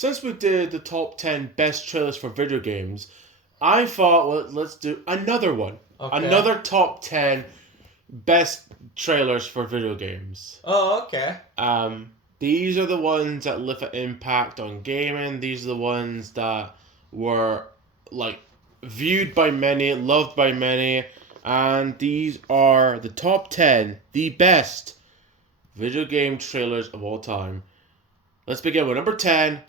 since we did the top 10 best trailers for video games, I thought, well, let's do another one. Okay. Another top 10 best trailers for video games. Oh, okay. These are the ones that left an impact on gaming. These are the ones that were, like, viewed by many, loved by many. And these are the top 10, the best video game trailers of all time. Let's begin with number 10.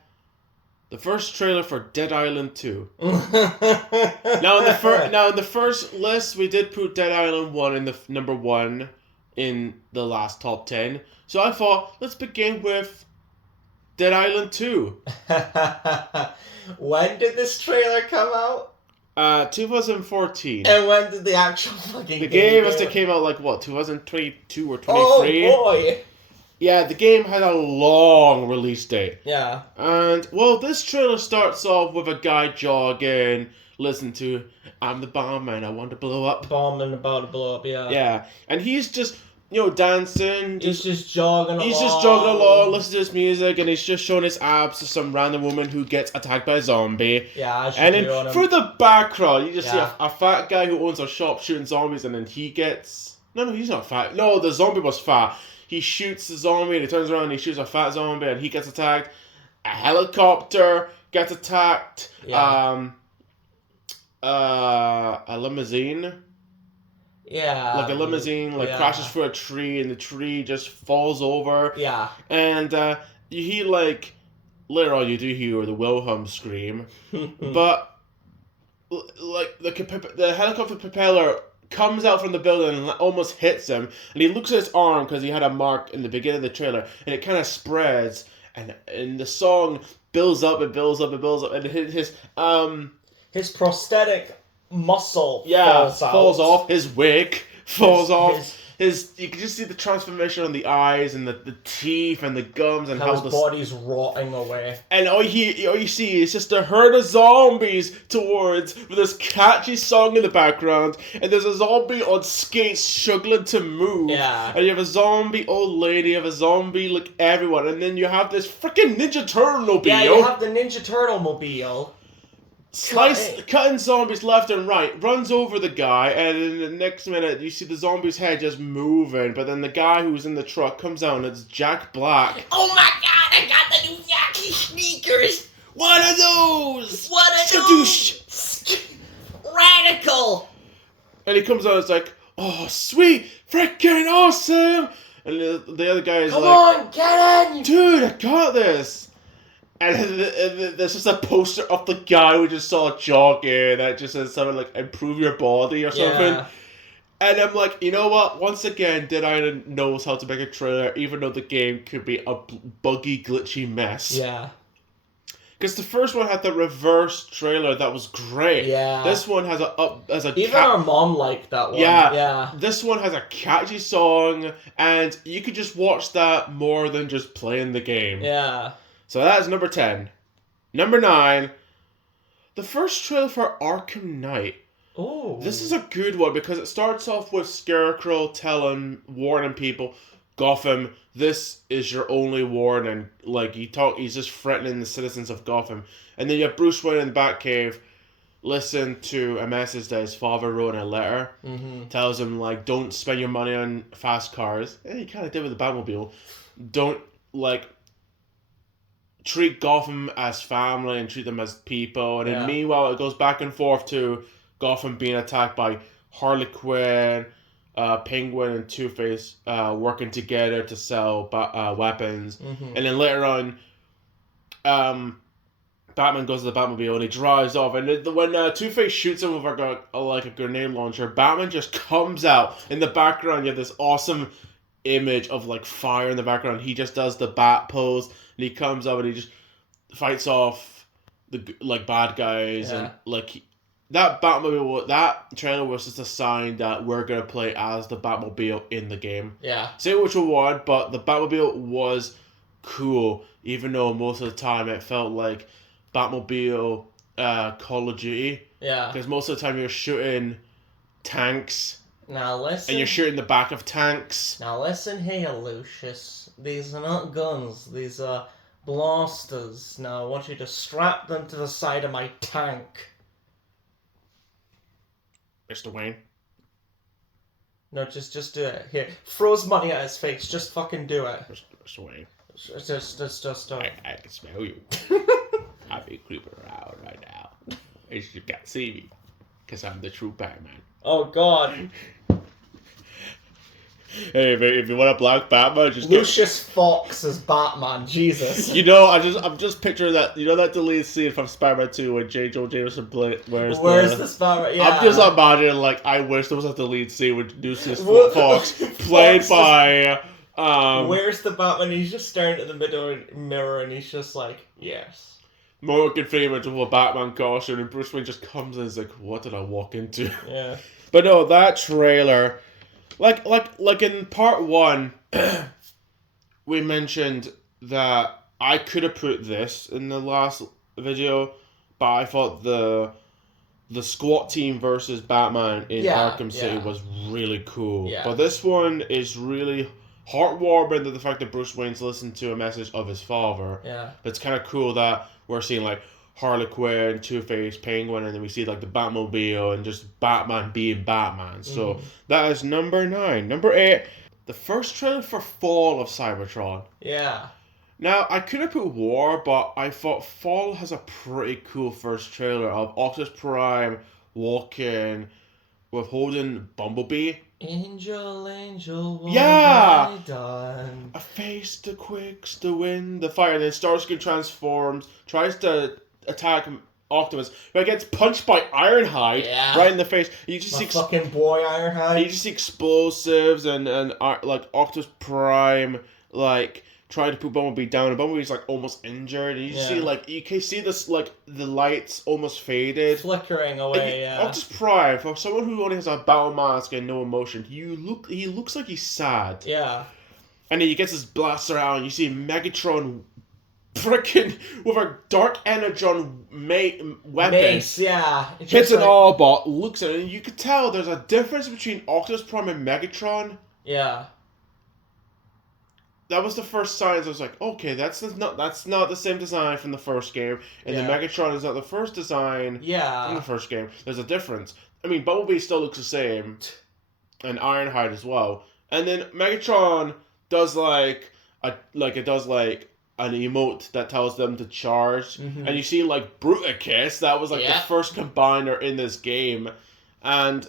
The first trailer for Dead Island 2. Now in the first list, we did put Dead Island 1 in the number 1 in the last top 10. So I thought, let's begin with Dead Island 2. When did this trailer come out? 2014. And when did the actual fucking The game game must have came out like, what, 2022 or 23? Oh, boy. Yeah, the game had a long release date. Yeah. And, well, this trailer starts off with a guy jogging, listen to, I'm the bomb man, I want to blow up. Bombing about to blow up, yeah. Yeah, and he's just, dancing. He's just jogging along. He's just jogging along, listening to his music, and he's just showing his abs to some random woman who gets attacked by a zombie. Yeah, and then through the background, you just see Yeah. a fat guy who owns a shop shooting zombies, and then he gets... No, he's not fat. No, the zombie was fat. He shoots the zombie, and he turns around and he shoots a fat zombie, and he gets attacked. A helicopter gets attacked. Yeah. A limousine. Yeah. Like a limousine, crashes through a tree, and the tree just falls over. Yeah. And you hear, later on you do hear the Wilhelm scream. But, the helicopter propeller comes out from the building and almost hits him. And he looks at his arm, because he had a mark in the beginning of the trailer, and it kind of spreads. And the song builds up and builds up and builds up. And his prosthetic muscle falls off. His wig falls off. His You can just see the transformation on the eyes and the teeth and the gums and how his body's rotting away. And all you see is just a herd of zombies with this catchy song in the background, and there's a zombie on skates struggling to move. Yeah. And you have a zombie old lady, you have a zombie everyone, and then you have this freaking Ninja Turtle mobile. Yeah, you have the Ninja Turtle mobile. Cutting zombies left and right, runs over the guy, and in the next minute you see the zombie's head just moving, but then the guy who's in the truck comes out and it's Jack Black. Oh my god, I got the new Nike sneakers! What are those? What are those? Radical! And he comes out and it's like, oh, sweet, freaking awesome! And the other guy is Come like, on, get in! dude, I got this! And there's just a poster of the guy we just saw jogging that just says something like, improve your body or something. Yeah. And I'm like, you know what? Once again, Dead Island knows how to make a trailer, even though the game could be a buggy, glitchy mess. Yeah. Because the first one had the reverse trailer that was great. Yeah. This one has Even our mom liked that one. Yeah. Yeah. This one has a catchy song, and you could just watch that more than just playing the game. Yeah. So that is number 10. Number 9, the first trailer for Arkham Knight. Oh. This is a good one because it starts off with Scarecrow warning people, Gotham, this is your only warning. He's just threatening the citizens of Gotham. And then you have Bruce Wayne in the Batcave listen to a message that his father wrote in a letter. Mm-hmm. Tells him, don't spend your money on fast cars. Yeah, he kind of did with the Batmobile. Don't, treat Gotham as family and treat them as people. And then meanwhile, it goes back and forth to Gotham being attacked by Harley Quinn, Penguin, and Two-Face working together to sell weapons. Mm-hmm. And then later on, Batman goes to the Batmobile and he drives off. And when Two-Face shoots him with a grenade launcher, Batman just comes out. In the background, you have this awesome image of fire in the background. He just does the bat pose, and he comes up and he just fights off the bad guys. And that Batmobile, that trailer was just a sign that we're gonna play as the Batmobile in the game. Yeah. Say what you want, but the Batmobile was cool, even though most of the time it felt like Batmobile Call of Duty. Yeah. Because most of the time you're shooting tanks. Now listen. And you're shooting the back of tanks. Now listen here, Lucius. These are not guns. These are blasters. Now I want you to strap them to the side of my tank. Mr. Wayne. No, just do it. Here, throws money at his face. Just fucking do it. Mr. Wayne. Just do it. I can smell you. I've been creeping around right now. You can't see me. Because I'm the true Batman. Oh God. Hey, if you want a black Batman, just Lucius Fox as Batman. Jesus. You know, I'm just picturing that. You know that deleted scene from Spider-Man 2 when J. Jonah Jameson wears this Batman? Yeah. I'm just imagining, like, I wish there was a deleted scene with Lucius Fox played by. Where's the Batman? He's just staring at the mirror and he's just like, yes. Morgan Freeman with a Batman costume, and Bruce Wayne just comes in and is like, what did I walk into? Yeah. But no, that trailer, like in part 1, we mentioned that I could have put this in the last video, but I thought the SWAT team versus Batman in Arkham City was really cool. Yeah. But this one is really heartwarming to the fact that Bruce Wayne's listened to a message of his father. Yeah. It's kind of cool that we're seeing like Harley Quinn, Two-Face, Penguin, and then we see like the Batmobile and just Batman being Batman. So that is number 9. Number 8, the first trailer for Fall of Cybertron. Yeah. Now, I could have put War, but I thought Fall has a pretty cool first trailer of Optimus Prime walking with holding Bumblebee. Angel, what Yeah! have I done? A face, the quakes, the wind, the fire, and then Starscream transforms, tries to attack Optimus, but gets punched by Ironhide right in the face. You just see fucking boy Ironhide. You just see explosives and like Optimus Prime like trying to put Bumblebee down, and Bumblebee's like almost injured, and you see like you can see this like the lights almost faded, flickering away. Optimus Prime, for someone who only has a battle mask and no emotion, he looks like he's sad. Yeah. And then he gets his blaster out, and you see Megatron freaking with a Dark Energon weapon. Mace, yeah. Hits an Autobot, looks at it, and you could tell there's a difference between Optimus Prime and Megatron. Yeah. That was the first signs. I was like, okay, that's not the same design from the first game, and the Megatron is not the first design from the first game. There's a difference. I mean, Bumblebee still looks the same, and Ironhide as well. And then Megatron does an emote that tells them to charge, and you see like Bruticus. That was like the first combiner in this game, and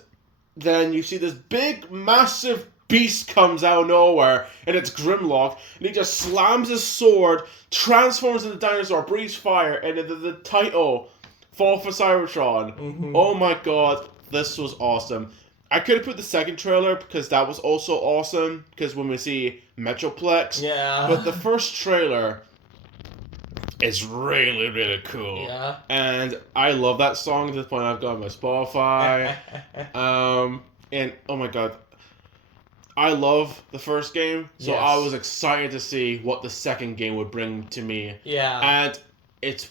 then you see this big, massive beast comes out of nowhere, and it's Grimlock, and he just slams his sword, transforms into a dinosaur, breathes fire, and the title, Fall for Cybertron. Oh my god, this was awesome. I could have put the second trailer because that was also awesome, because when we see Metroplex, but the first trailer is really, really cool. Yeah. And I love that song to the point I've got on my Spotify. And oh my god, I love the first game, so I was excited to see what the second game would bring to me. Yeah. And it's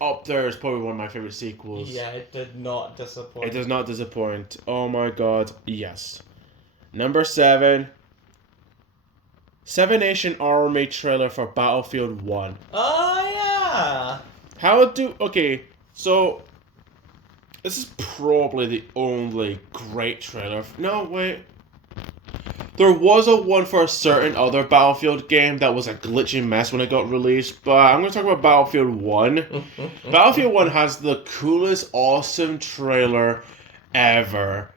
up there. It's probably one of my favorite sequels. Yeah, it did not disappoint. It does not disappoint. Oh my god, yes. Number 7. Seven Nation Army trailer for Battlefield 1. Oh yeah. Okay, so this is probably the only great trailer. No, wait. There was a one for a certain other Battlefield game that was a glitchy mess when it got released, but I'm going to talk about Battlefield 1. Battlefield 1 has the coolest, awesome trailer ever.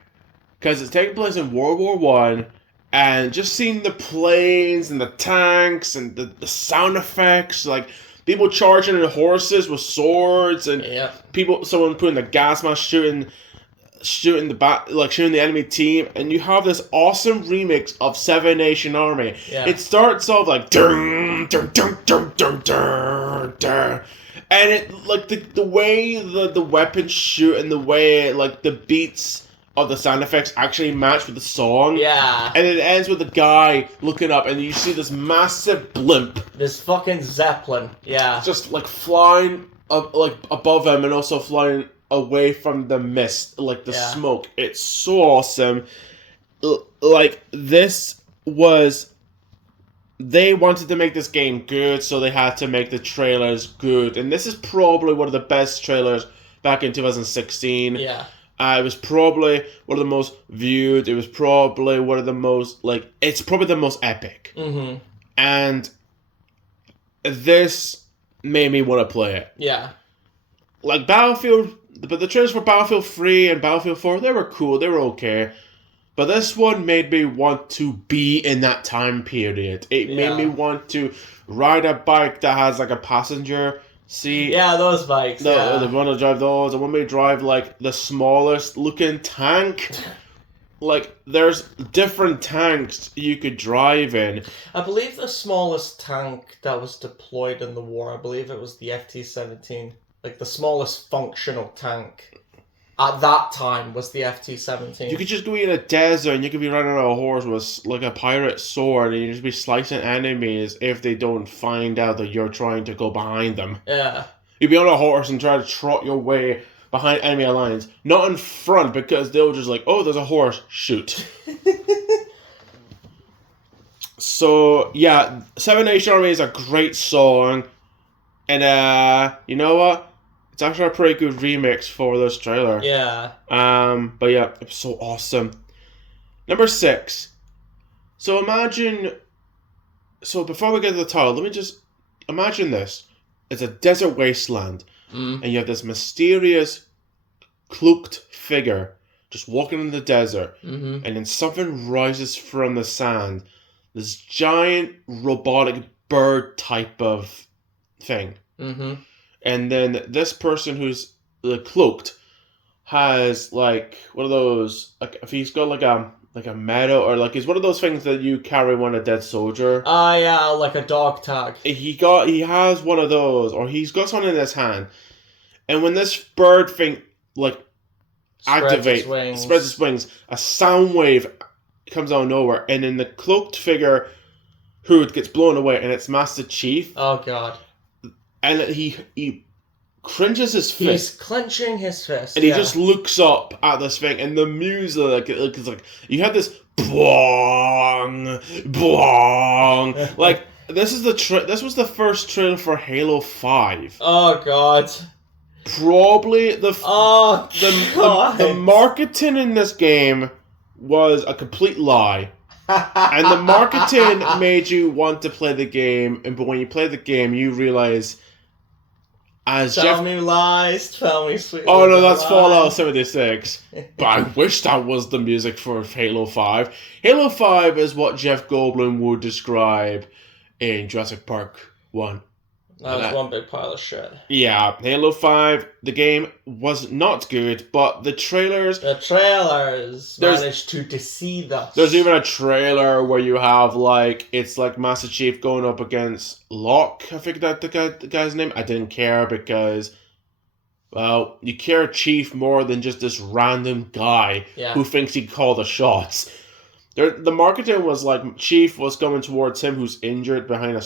Because it's taking place in World War 1, and just seeing the planes and the tanks and the sound effects, like people charging in horses with swords, and someone putting the gas mask shooting the enemy team, and you have this awesome remix of Seven Nation Army. It starts off like dun, dun, dun, dun, dun, dun, dun. And it like the way the weapons shoot and the way like the beats of the sound effects actually match with the song. Yeah. And it ends with a guy looking up, and you see this massive blimp. This fucking Zeppelin. Yeah. Just like flying up like above him, and also flying away from the mist, like the smoke. It's so awesome. Like, this was they wanted to make this game good, so they had to make the trailers good. And this is probably one of the best trailers back in 2016. Yeah. It was probably one of the most viewed. It was probably one of the most, it's probably the most epic. Mm-hmm. And this made me want to play it. Yeah. Like Battlefield, but the trailers for Battlefield 3 and Battlefield 4, they were cool, they were okay. But this one made me want to be in that time period. It made me want to ride a bike that has like a passenger seat. Yeah, those bikes. No, yeah. they want to drive those. I want me to drive like the smallest looking tank. Like, there's different tanks you could drive in. I believe the smallest tank that was deployed in the war, I believe it was the FT-17. Like, the smallest functional tank at that time was the FT-17. You could just go in a desert and you could be riding on a horse with like a pirate sword and you just be slicing enemies if they don't find out that you're trying to go behind them. Yeah. You'd be on a horse and try to trot your way behind enemy lines. Not in front, because they'll just like, oh, there's a horse, shoot. So, yeah, Seven Nation Army is a great song. And, you know what? It's actually a pretty good remix for this trailer. Yeah. But yeah, it was so awesome. Number 6. So imagine... So before we get to the title, let me just... Imagine this. It's a desert wasteland. And you have this mysterious, cloaked figure just walking in the desert. Mm-hmm. And then something rises from the sand. This giant, robotic bird type of thing. Mm-hmm. And then this person who's cloaked has like one of those, like if he's got like a medal, or like he's one of those things that you carry when a dead soldier. Yeah, like a dog tag. He has one of those, or he's got something in his hand. And when this bird thing like spreads its wings, a sound wave comes out of nowhere, and then the cloaked figure hood gets blown away, and it's Master Chief. Oh god. And he clenches his fist. He's clenching his fist. And he just looks up at this thing, and the music, it's like, you have this bong, bong. Like, this was the first trailer for Halo 5. Oh god. Probably the God. marketing in this game was a complete lie. And the marketing made you want to play the game, but when you play the game, you realize, Tell me lies, tell me sweet. Oh no, that's Fallout 76. But I wish that was the music for Halo 5. Halo 5 is what Jeff Goldblum would describe in Jurassic Park 1. That was one big pile of shit. Yeah, Halo 5, the game was not good, but the trailers managed to deceive us. There's even a trailer where you have, like, it's like Master Chief going up against Locke, I think that's the guy's name. I didn't care because, well, you care Chief more than just this random guy who thinks he called the shots. The marketing was like Chief was coming towards him who's injured behind a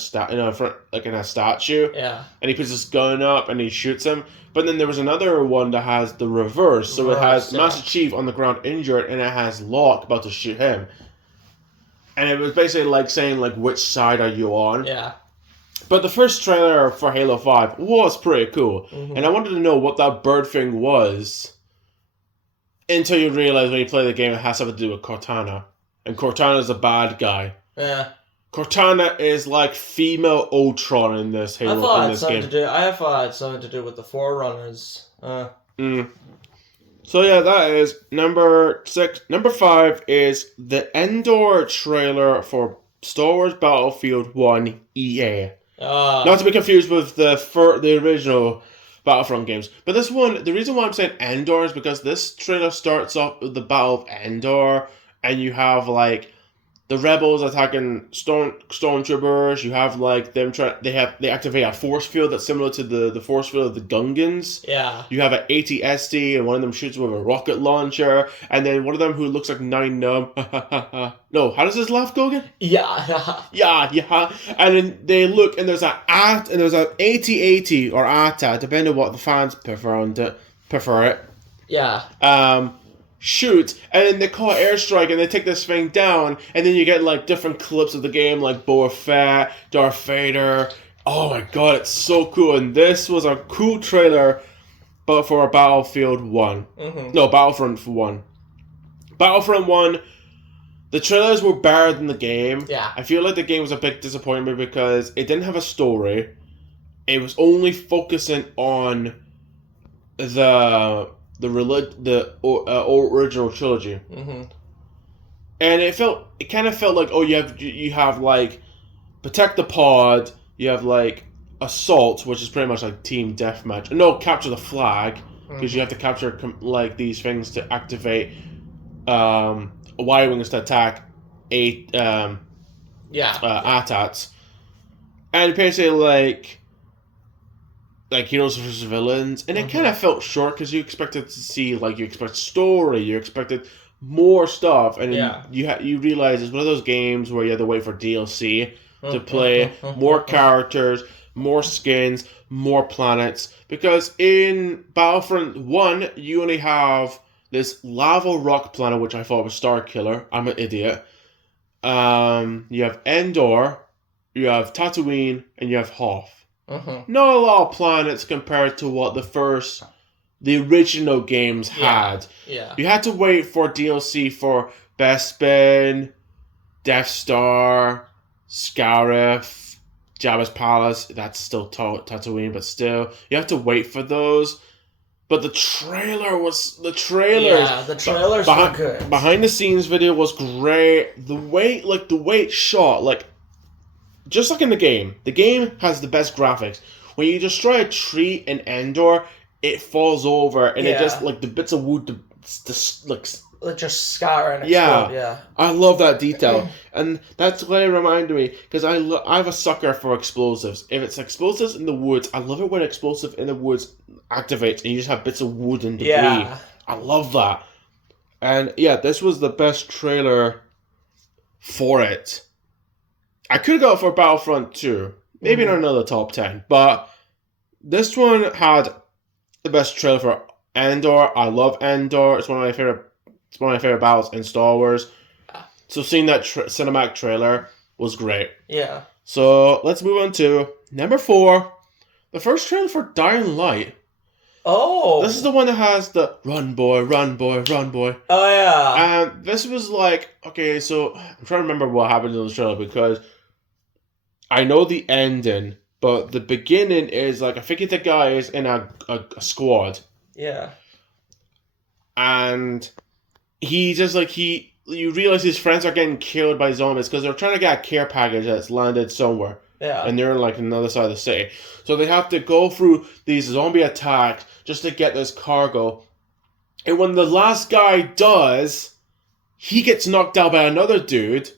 in a statue. Yeah. And he puts his gun up and he shoots him. But then there was another one that has the reverse. So it has Master Chief on the ground injured, and it has Locke about to shoot him. And it was basically like saying, like, which side are you on? Yeah. But the first trailer for Halo 5 was pretty cool. Mm-hmm. And I wanted to know what that bird thing was. Until you realize when you play the game it has something to do with Cortana. And Cortana's a bad guy. Yeah. Cortana is like female Ultron in this Halo I thought it had something to do with the Forerunners. So yeah, that is number 6. Number 5 is the Endor trailer for Star Wars Battlefield 1 EA. Not to be confused with the original Battlefront games. But this one, the reason why I'm saying Endor is because this trailer starts off with the Battle of Endor. And you have, like, the rebels attacking stormtroopers. You have, like, they activate a force field that's similar to the force field of the Gungans. Yeah. You have an AT-ST, and one of them shoots with a rocket launcher. And then one of them who looks like Nine Numb. No, how does this laugh go again? Yeah. Yeah. And then they look, and there's an AT-AT or ATA, depending on what the fans prefer it. Yeah. shoot, and then they call it airstrike, and they take this thing down, and then you get like different clips of the game, like Boba Fett, Darth Vader. Oh my god, it's so cool! And this was a cool trailer, but for Battlefield 1. Mm-hmm. No, Battlefront 1. Battlefront 1, the trailers were better than the game. Yeah. I feel like the game was a big disappointment because it didn't have a story. It was only focusing on the original trilogy, Mm-hmm. and it kind of felt like, oh, you have like protect the pod, you have like assault, which is pretty much like team deathmatch. No, capture the flag, because you have to capture like these things to activate Y-wings to attack ATATs, and basically like heroes versus villains, and it kind of felt short because you expected to see you expect story, you expected more stuff, and then you realize it's one of those games where you have to wait for DLC to play, more characters, more skins, more planets, because in Battlefront 1 you only have this lava rock planet, which I thought was Starkiller. I'm an idiot. You have Endor, you have Tatooine, and you have Hoth. Not a lot of planets compared to what the original games had. Yeah. You had to wait for DLC for Bespin, Death Star, Scarif, Jabba's Palace. That's still Tatooine, but still. You have to wait for those. But the trailers were good. Behind the scenes video was great. The way shot, just like in the game has the best graphics. When you destroy a tree in Endor, it falls over, and it just, the bits of wood, just scar and explode, yeah. I love that detail. And that's what it reminded me, because I'm a sucker for explosives. If it's explosives in the woods, I love it when explosive in the woods activates, and you just have bits of wood and debris. Yeah. I love that. And, this was the best trailer for it. I could go for Battlefront 2. Maybe not another top 10. But this one had the best trailer for Endor. I love Endor. It's one of my favorite battles in Star Wars. So seeing that cinematic trailer was great. Yeah. So let's move on to number 4. The first trailer for Dying Light. Oh. This is the one that has the run boy, run boy, run boy. Oh, yeah. And this was okay, so I'm trying to remember what happened in the trailer, because I know the ending, but the beginning is I think the guy is in a squad. Yeah. And he just you realize his friends are getting killed by zombies because they're trying to get a care package that's landed somewhere. Yeah. And they're in another side of the city. So they have to go through these zombie attacks just to get this cargo. And when the last guy does, he gets knocked out by another dude.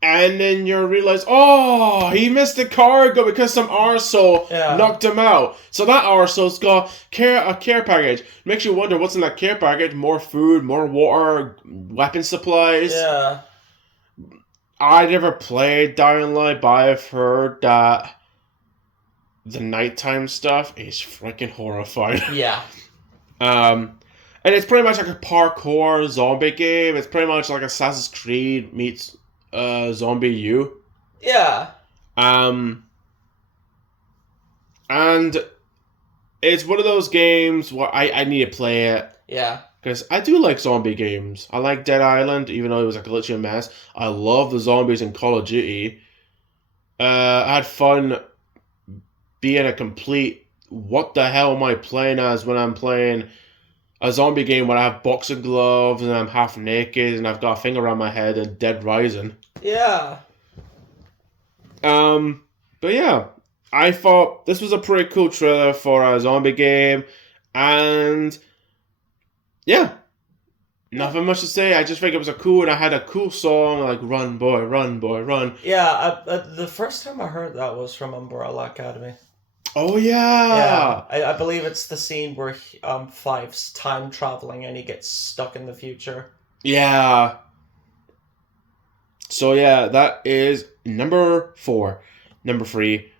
And then you realize, oh, he missed the cargo because some arsehole knocked him out. So that arsehole's got a care package. Makes you wonder what's in that care package. More food, more water, weapon supplies. Yeah. I never played Dying Light, but I've heard that the nighttime stuff is freaking horrifying. Yeah. And it's pretty much like a parkour zombie game. It's pretty much like Assassin's Creed meets Zombie U. Yeah. And it's one of those games where I need to play it. Yeah. Because I do like zombie games. I like Dead Island, even though it was a glitchy mess. I love the zombies in Call of Duty. I had fun being a complete what the hell am I playing as when I'm playing a zombie game where I have boxing gloves and I'm half naked and I've got a thing around my head and Dead Rising. Yeah. But yeah, I thought this was a pretty cool trailer for a zombie game, and yeah, nothing much to say. I just think it was a cool, and I had a cool song like "Run Boy, Run Boy, Run." Yeah, the first time I heard that was from Umbrella Academy. Oh yeah. Yeah, I believe it's the scene where Five's time traveling and he gets stuck in the future. Yeah. So yeah, that is number 4. Number 3.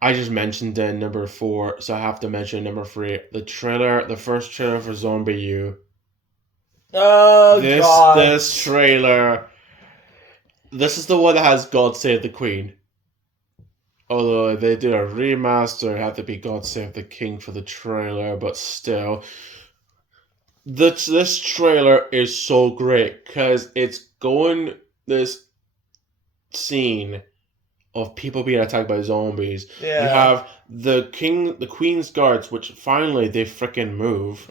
I just mentioned number 4, so I have to mention number 3. The first trailer for Zombie U. Oh God! This trailer. This is the one that has God Save the Queen. Although they did a remaster, it had to be God Save the King for the trailer, but still. This trailer is so great because it's going this scene of people being attacked by zombies. Yeah. You have the Queen's guards, which finally they freaking move,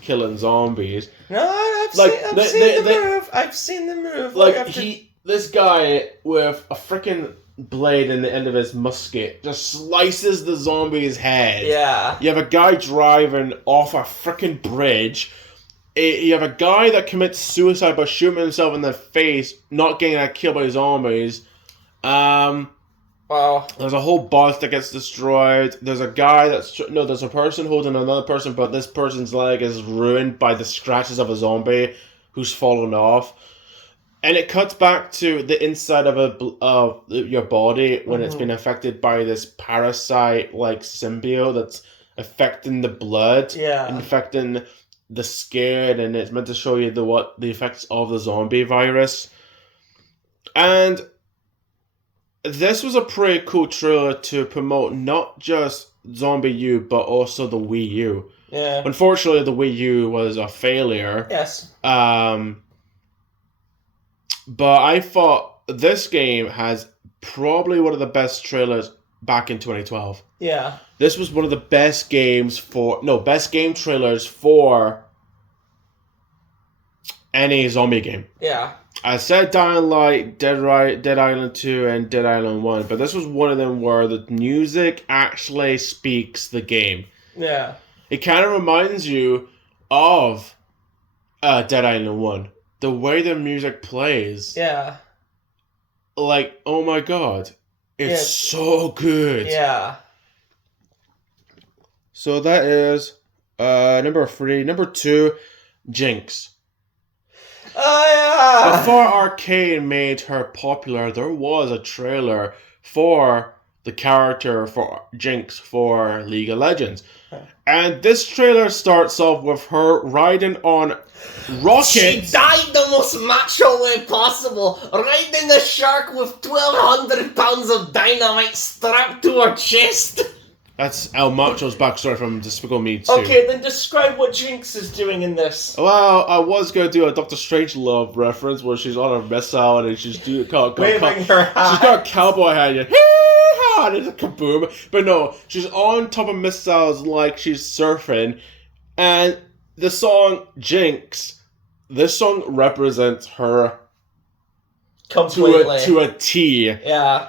killing zombies. No, I've Like, seen the move. I've seen the move. Like this guy with a freaking blade in the end of his musket just slices the zombie's head. Yeah. You have a guy driving off a freaking bridge. You have a guy that commits suicide by shooting himself in the face, not getting killed by zombies. Wow. There's a whole bus that gets destroyed. There's a guy there's a person holding another person, but this person's leg is ruined by the scratches of a zombie who's fallen off. And it cuts back to the inside of your body when it's been affected by this parasite-like symbiote that's affecting the blood, infecting the skin, and it's meant to show you the effects of the zombie virus. And this was a pretty cool trailer to promote not just Zombie U, but also the Wii U. Yeah. Unfortunately, the Wii U was a failure. Yes. But I thought this game has probably one of the best trailers back in 2012. Yeah. This was one of the best game trailers for any zombie game. Yeah. I said Dying Light, Dead Island 2, and Dead Island 1, but this was one of them where the music actually speaks the game. Yeah. It kind of reminds you of Dead Island 1. The way the music plays. Yeah. Like, oh my god. It's so good. Yeah. So that is number 3. Number 2, Jinx. Oh, yeah! Before Arcane made her popular, there was a trailer for the character for Jinx for League of Legends. And this trailer starts off with her riding on rockets. She died the most macho way possible, riding a shark with 1,200 pounds of dynamite strapped to her chest. That's El Macho's backstory from Despicable Me 2. Okay, then describe what Jinx is doing in this. Well, I was going to do a Doctor Strangelove reference where she's on a missile and she's Waving her hat. She's got a cowboy hat and hee-haw, and it's a kaboom. But no, she's on top of missiles like she's surfing. And the song Jinx, this song represents her Completely. to a T. Yeah.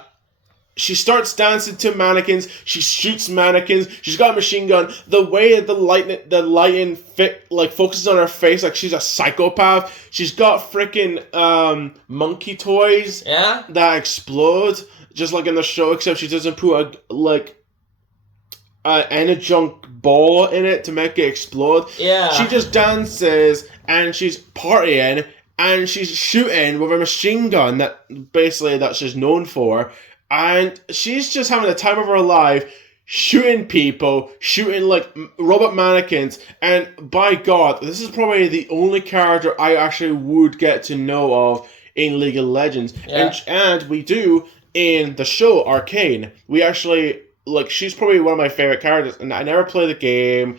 She starts dancing to mannequins. She shoots mannequins. She's got a machine gun. The way the lighting focuses on her face like she's a psychopath. She's got freaking monkey toys that explode, just like in the show, except she doesn't put an enerjunk ball in it to make it explode. Yeah. She just dances and she's partying and she's shooting with a machine gun that she's known for. And she's just having the time of her life, shooting people, shooting like robot mannequins. And by God, this is probably the only character I actually would get to know of in League of Legends. Yeah. And we do in the show Arcane. We actually, she's probably one of my favorite characters. And I never play the game.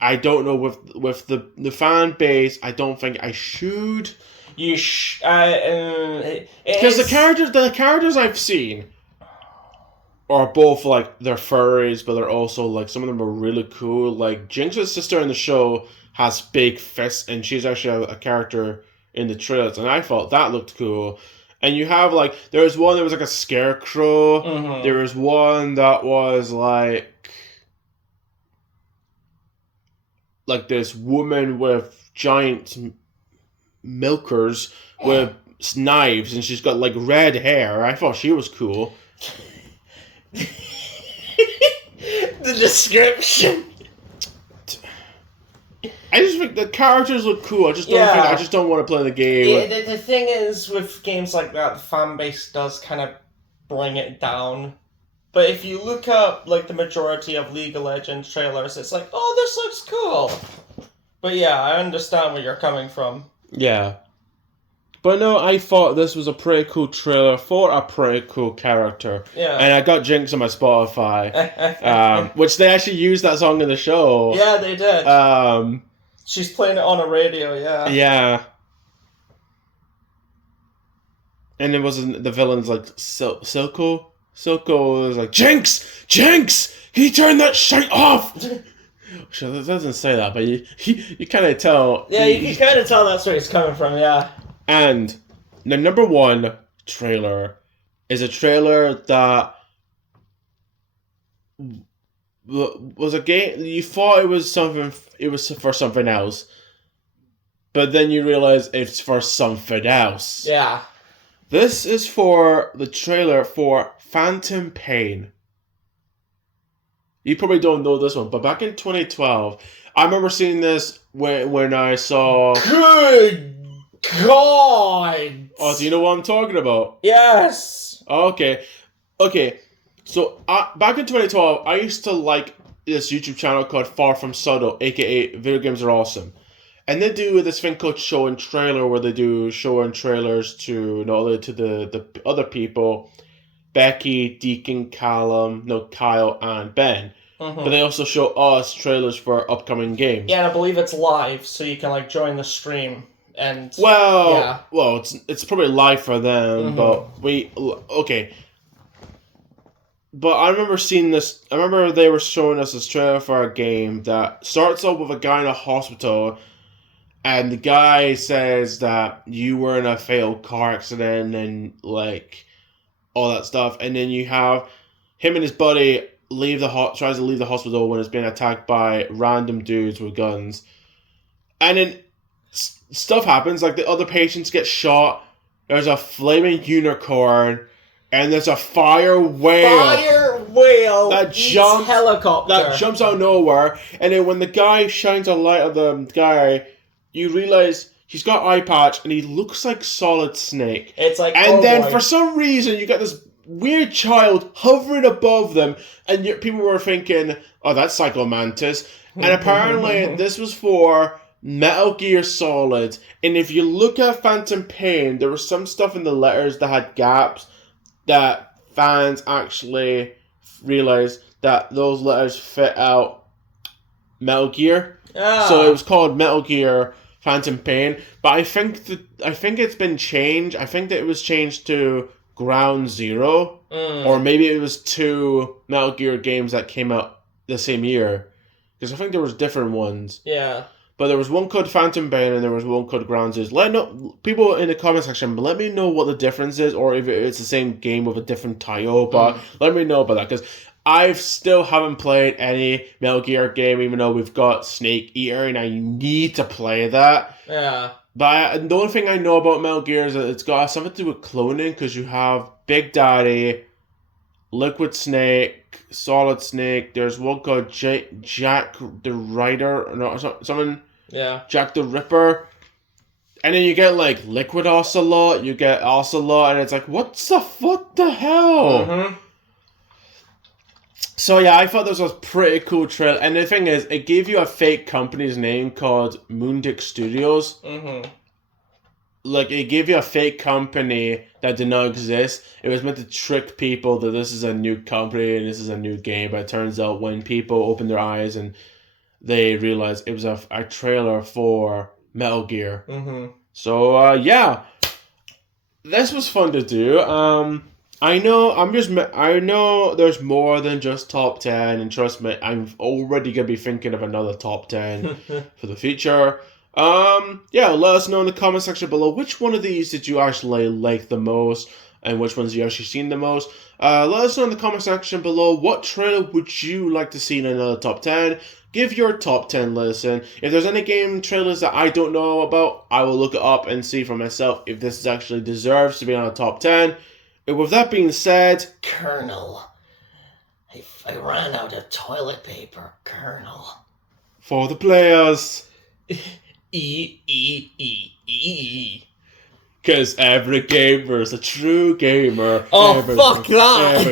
I don't know with the fan base. I don't think I should. Because the characters I've seen are both they're furries, but they're also some of them are really cool. Like Jinx's sister in the show has big fists, and she's actually a character in the trailers, and I thought that looked cool. And you have there was one that was a scarecrow. Mm-hmm. There was one that was like this woman with giant milkers with knives, and she's got red hair. I thought she was cool. The description. I just think the characters look cool. I just don't want to play the game. Yeah, the thing is with games like that, the fan base does kind of bring it down. But if you look up the majority of League of Legends trailers, it's oh, this looks cool. But yeah, I understand where you're coming from. Yeah. But no, I thought this was a pretty cool trailer for a pretty cool character. Yeah. And I got Jinx on my Spotify, which they actually used that song in the show. Yeah, they did. She's playing it on a radio, yeah. Yeah. And it wasn't the villain's like Silco? Silco was like, Jinx! Jinx! Can you turn that shit off? Sure, it doesn't say that, but you kind of tell. Yeah, you can kind of tell that's where he's coming from, yeah. And the number one trailer is a trailer that was a game. You thought it was something. It was for something else, but then you realize it's for something else. Yeah. This is for the trailer for Phantom Pain. You probably don't know this one, but back in 2012, I remember seeing this when I saw. Good God! Oh, do you know what I'm talking about? Yes! Okay. So, back in 2012, I used to like this YouTube channel called Far From Subtle, aka Video Games Are Awesome. And they do this thing called show and trailer, where they do show and trailers to not only to the other people, Becky, Deacon, Kyle, and Ben. Mm-hmm. But they also show us trailers for upcoming games. Yeah, and I believe it's live, so you can like join the stream and. Well, it's probably live for them, Mm-hmm. but okay. But I remember seeing this. I remember they were showing us this trailer for a game that starts off with a guy in a hospital, and the guy says that you were in a failed car accident and like all that stuff, and then you have him and his buddy tries to leave the hospital when it's being attacked by random dudes with guns, and then stuff happens. Like the other patients get shot. There's a flaming unicorn. And there's a fire whale that jumps helicopter out of nowhere. And then when the guy shines a light at the guy, you realize he's got eye patch and he looks like Solid Snake. It's like, and then for some reason you get this weird child hovering above them, and people were thinking, "Oh, that's Psycho Mantis." And apparently this was for Metal Gear Solid. And if you look at Phantom Pain, there was some stuff in the letters that had gaps that fans actually realized that those letters fit out Metal Gear. So it was called Metal Gear Phantom Pain. But I think it's been changed. I think that it was changed to Ground Zero. Or maybe it was 2 Metal Gear games that came out the same year. Because I think there was different ones. Yeah. But there was one called Phantom Pain and there was one called Ground Zeroes. Let know people in the comment section. Let me know what the difference is, or if it's the same game with a different title. But let me know about that, because I still haven't played any Metal Gear game, even though we've got Snake Eater, and I need to play that. Yeah. But the only thing I know about Metal Gear is that it's got something to do with cloning, because you have Big Daddy, Liquid Snake, Solid Snake. There's one called Jack the Rider, no, something. Yeah. Jack the Ripper. And then you get like Liquid Ocelot, you get Ocelot, and it's like, what the hell? Mm-hmm. So yeah, I thought this was a pretty cool trailer. And the thing is, it gave you a fake company's name called Moondick Studios. Mm-hmm. Like, it gave you a fake company that did not exist. It was meant to trick people that this is a new company and this is a new game. But it turns out when people open their eyes and they realized it was a trailer for Metal Gear. Mm-hmm. So, yeah. This was fun to do. I know there's more than just top 10, and trust me, I'm already going to be thinking of another top 10 for the future. Yeah, let us know in the comment section below which one of these did you actually like the most, and which ones you actually seen the most. Let us know in the comment section below what trailer would you like to see in another top 10. Give your top 10 list, and if there's any game trailers that I don't know about, I will look it up and see for myself if this actually deserves to be on a top 10. And with that being said, Colonel, I ran out of toilet paper, Colonel. for the players, because every gamer is a true gamer. Oh, fuck that!